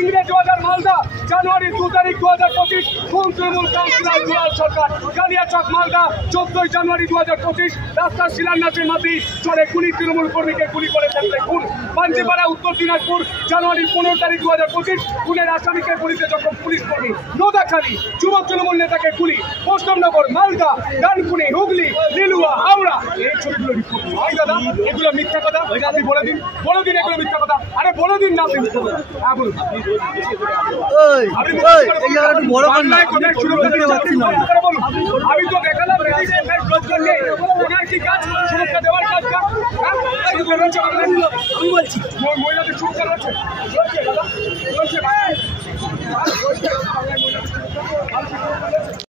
ইংরেজ বাজার মালদা জানুয়ারি 2 তারিখ 2025 খুন তৃণমূল কাউন্সিলর দুলাল সরকার। কালিয়াচক মালদা 14 জানুয়ারি 2025 রাস্তার শিলান্যাসের মাটি চলে গুলি, তৃণমূল কর্মীকে গুলি করে ফেললে খুন। পাঞ্জিপাড়া উত্তর দিনাজপুর জানুয়ারি 15 তারিখ 2025 খুনের আসামিকে গুলিতে জখম পুলিশ কর্মী। নোদাখালী যুব তৃণমূল নেতাকে গুলি। পশ্চিমনগর মালদা ডানকুনি হুগলি লিলুয়া হাওড়া এই ছবিগুলো রিপোর্ট। দাদা এগুলো মিথ্যা কথা, আপনি বলে দিন এগুলো মিথ্যা কথা। আরে বলে দিন না আপনি মিথ্যা কথা। হ্যাঁ বলুন। আমি তো দেখালাম ওনার কি কাজ, সুরক্ষা দেওয়ার কাজ। আমি বলছি মহিলাদের সুরক্ষা রয়েছে।